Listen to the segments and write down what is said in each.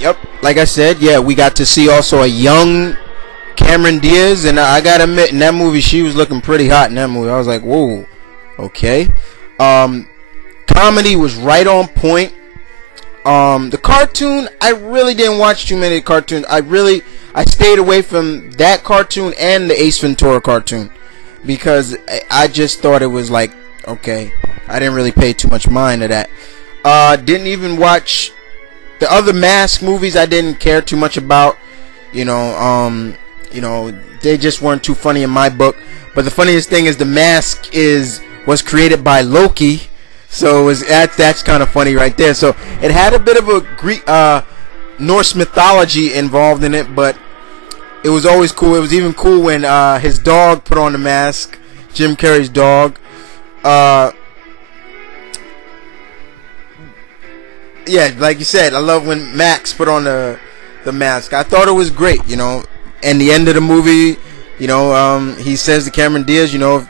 Yep, like I said, yeah, we got to see also a young Cameron Diaz, and I gotta admit, in that movie, she was looking pretty hot in that movie. I was like, whoa, okay. Comedy was right on point. The cartoon, I really didn't watch too many cartoons. I stayed away from that cartoon and the Ace Ventura cartoon because I just thought it was like, okay, I didn't really pay too much mind to that. Didn't even watch the other Mask movies. I didn't care too much about. You know, they just weren't too funny in my book. But the funniest thing is the Mask was created by Loki, so that's kind of funny right there. So it had a bit of a Greek Norse mythology involved in it, but it was always cool. It was even cool when his dog put on the mask, Jim Carrey's dog. Yeah, like you said, I love when Max put on the mask. I thought it was great, you know. And the end of the movie, you know, he says to Cameron Diaz, you know,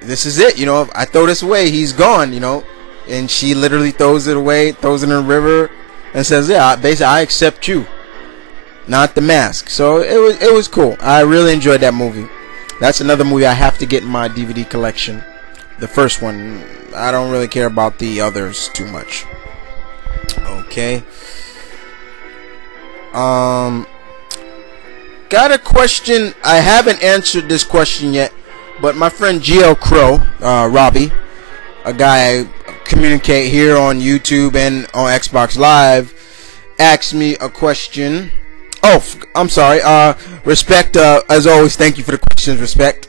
this is it, you know, if I throw this away, he's gone, you know. And she literally throws it away, throws it in the river, and says, yeah, basically, I accept you, not the mask. So it was cool. I really enjoyed that movie. That's another movie I have to get in my DVD collection. The first one. I don't really care about the others too much. Okay. Got a question. I haven't answered this question yet, but my friend GL Crow, Robbie, a guy I communicate here on YouTube and on Xbox Live, asked me a question. Oh, I'm sorry. Respect, as always, thank you for the questions, Respect.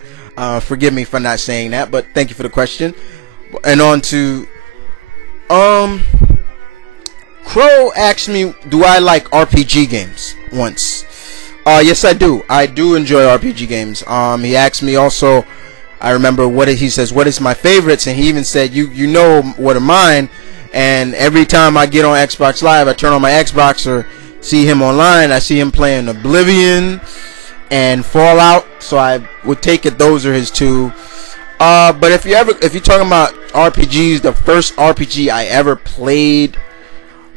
Forgive me for not saying that, but thank you for the question. And on to, Crow asked me, do I like RPG games once? Yes, I do. I do enjoy RPG games. He asked me also, I remember he says, what is my favorites? And he even said, you know what are mine. And every time I get on Xbox Live, I turn on my Xbox or see him online, I see him playing Oblivion and Fallout. So I would take it those are his two. But if you're talking about RPGs, the first RPG I ever played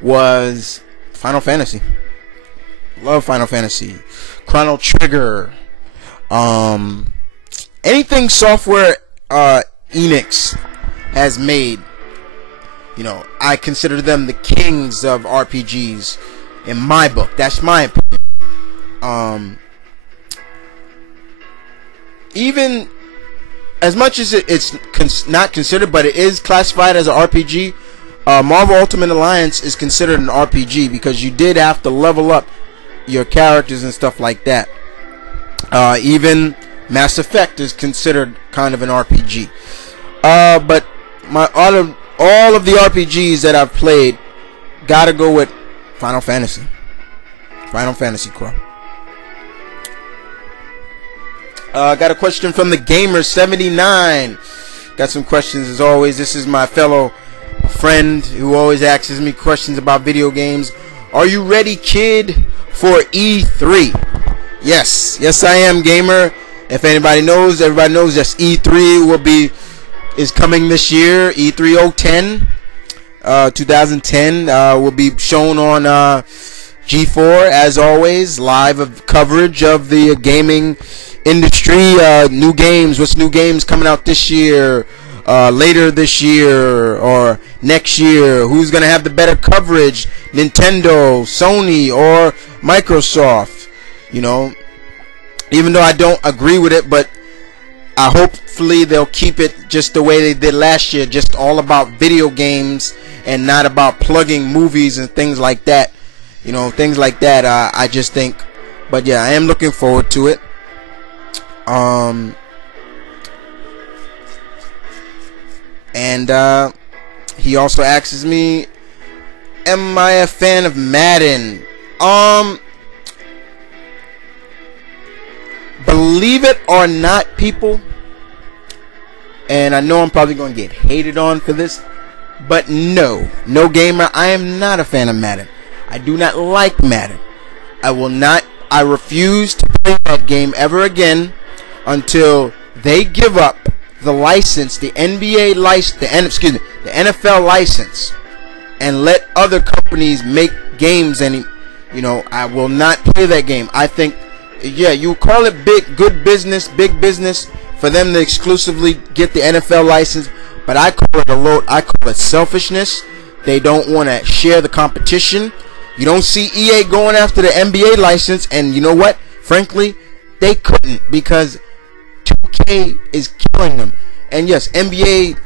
was Final Fantasy. Love Final Fantasy. Chrono Trigger. Anything software Enix has made, you know, I consider them the kings of RPGs in my book. That's my opinion. Even as much as it's not considered, but it is classified as an RPG, Marvel Ultimate Alliance is considered an RPG because you did have to level up your characters and stuff like that. Even Mass Effect is considered kind of an RPG. But all of the RPGs that I've played, gotta go with Final Fantasy. Final Fantasy, Crow. Got a question from the Gamer79. Got some questions as always. This is my fellow friend who always asks me questions about video games. Are you ready, kid, for E3? Yes, I am, gamer. If anybody knows, everybody knows that E3 is coming this year. E3 2010 will be shown on G4 as always. Live coverage of the gaming industry. New games. What's new games coming out this year? Later this year or next year? Who's gonna have the better coverage? Nintendo, Sony, or Microsoft? You know, even though I don't agree with it, but hopefully they'll keep it just the way they did last year, just all about video games and not about plugging movies and things like that. You know, things like that. I just think, but yeah, I am looking forward to it. And he also asks me, am I a fan of Madden? Believe it or not, people, and I know I'm probably going to get hated on for this, but no gamer, I am not a fan of Madden. I do not like Madden. I refuse to play that game ever again until they give up the license, the NBA license, the NFL license, and let other companies make games You know, I will not play that game. I think, yeah, you call it big business for them to exclusively get the NFL license, but I call it a load. I call it selfishness. They don't want to share the competition. You don't see EA going after the NBA license, and you know what? Frankly, they couldn't, because 2K is killing them. And yes, NBA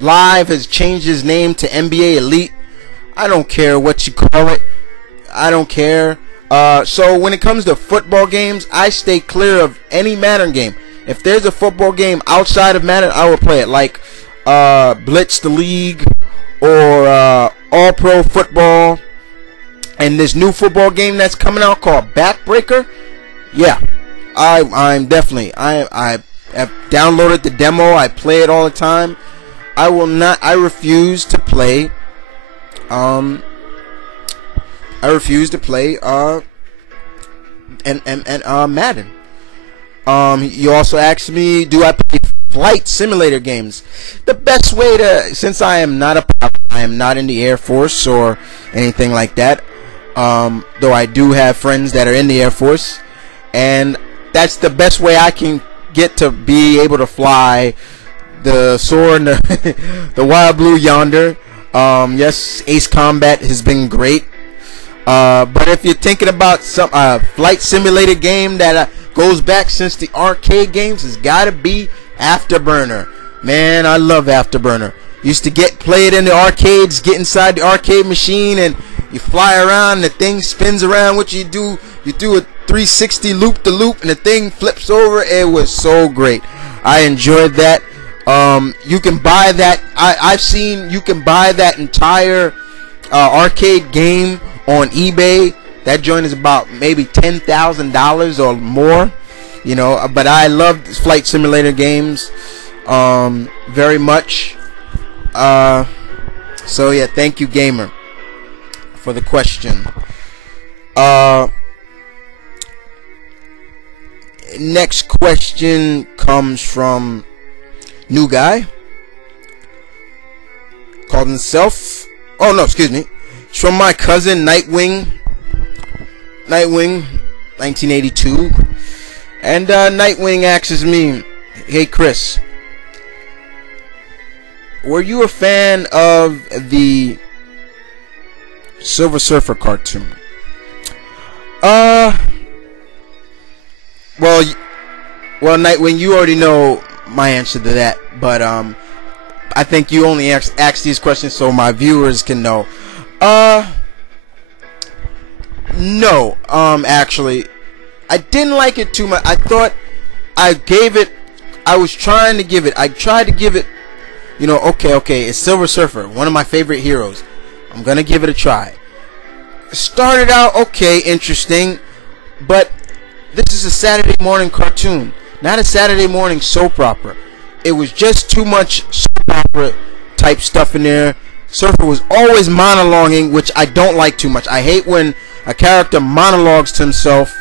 Live has changed his name to NBA Elite. I don't care what you call it. I don't care. So when it comes to football games, I stay clear of any Madden game. If there's a football game outside of Madden, I will play it, like Blitz the League or All Pro Football. And this new football game that's coming out called Backbreaker, yeah, I'm definitely, I have downloaded the demo. I play it all the time. I refuse to play Madden. You also asked me, do I play flight simulator games? The best way to, since I am not a pilot, I am not in the Air Force or anything like that, though I do have friends that are in the Air Force, and that's the best way I can get to be able to fly the Soar and the Wild Blue Yonder. Yes, Ace Combat has been great. But if you're thinking about some flight simulator game that goes back since the arcade games, it's gotta be Afterburner. Man, I love Afterburner. Used to play it in the arcades, get inside the arcade machine, and you fly around, the thing spins around. What you do a 360 loop-de-loop, and the thing flips over. It was so great. I enjoyed that. You can buy that. I've seen you can buy that entire arcade game on eBay. That joint is about maybe $10,000 or more. You know, but I love flight simulator games very much. So yeah, thank you, gamer, for the question. Next question comes from new guy, called himself, oh no, excuse me, it's from my cousin Nightwing 1982. And Nightwing asks me, hey Chris, were you a fan of the Silver Surfer cartoon? Well, Nightwing, you already know my answer to that, but I think you only ask these questions so my viewers can know. No, actually, I didn't like it too much. I thought I tried to give it, you know, okay, it's Silver Surfer, one of my favorite heroes. I'm gonna give it a try. Started out okay, interesting, but this is a Saturday morning cartoon, not a Saturday morning soap opera. It was just too much soap opera type stuff in there. Surfer was always monologuing, which I don't like too much. I hate when a character monologues to himself.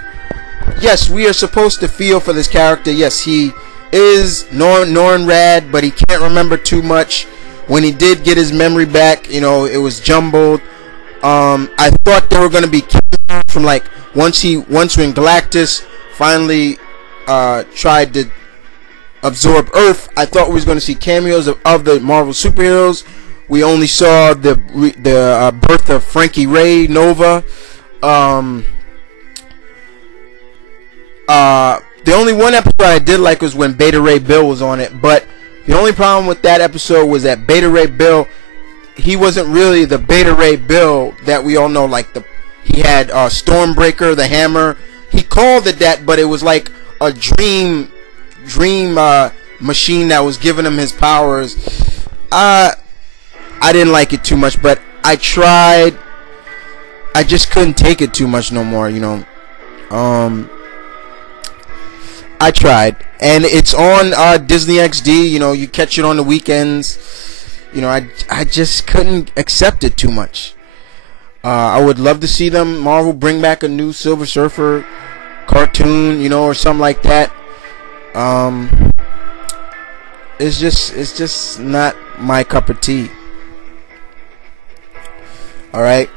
Yes, we are supposed to feel for this character. Yes, he is Norn Rad, but he can't remember too much. When he did get his memory back, you know, it was jumbled. I thought there were going to be cameos from, like, once when Galactus finally tried to absorb Earth, I thought we was going to see cameos of the Marvel superheroes. We only saw the birth of Frankie Ray Nova. The only one episode I did like was when Beta Ray Bill was on it, but the only problem with that episode was that Beta Ray Bill, he wasn't really the Beta Ray Bill that we all know. Like he had Stormbreaker, the hammer. He called it that, but it was like a dream machine that was giving him his powers. I didn't like it too much, but I tried. I just couldn't take it too much no more, you know. I tried, and it's on Disney XD. You know, you catch it on the weekends. You know, I just couldn't accept it too much. I would love to see them, Marvel, bring back a new Silver Surfer cartoon, you know, or something like that. It's just not my cup of tea. All right.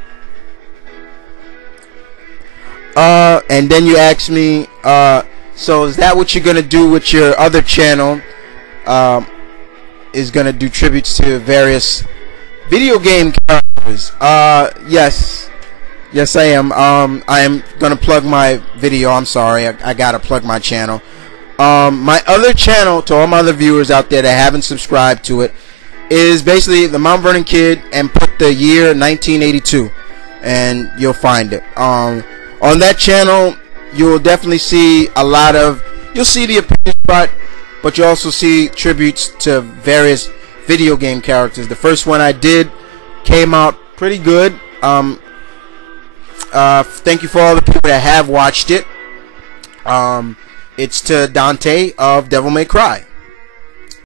And then you asked me, so is that what you're gonna do with your other channel? Is gonna do tributes to various video game characters? Yes, I am. I am gonna plug my video. I'm sorry, I gotta plug my channel. My other channel, to all my other viewers out there that haven't subscribed to it, is basically the Mount Vernon Kid, and put the year 1982, and you'll find it. On that channel, you'll definitely see a lot of, you'll see the opinion spot, but you also see tributes to various video game characters. The first one I did came out pretty good. Thank you for all the people that have watched it. It's to Dante of Devil May Cry.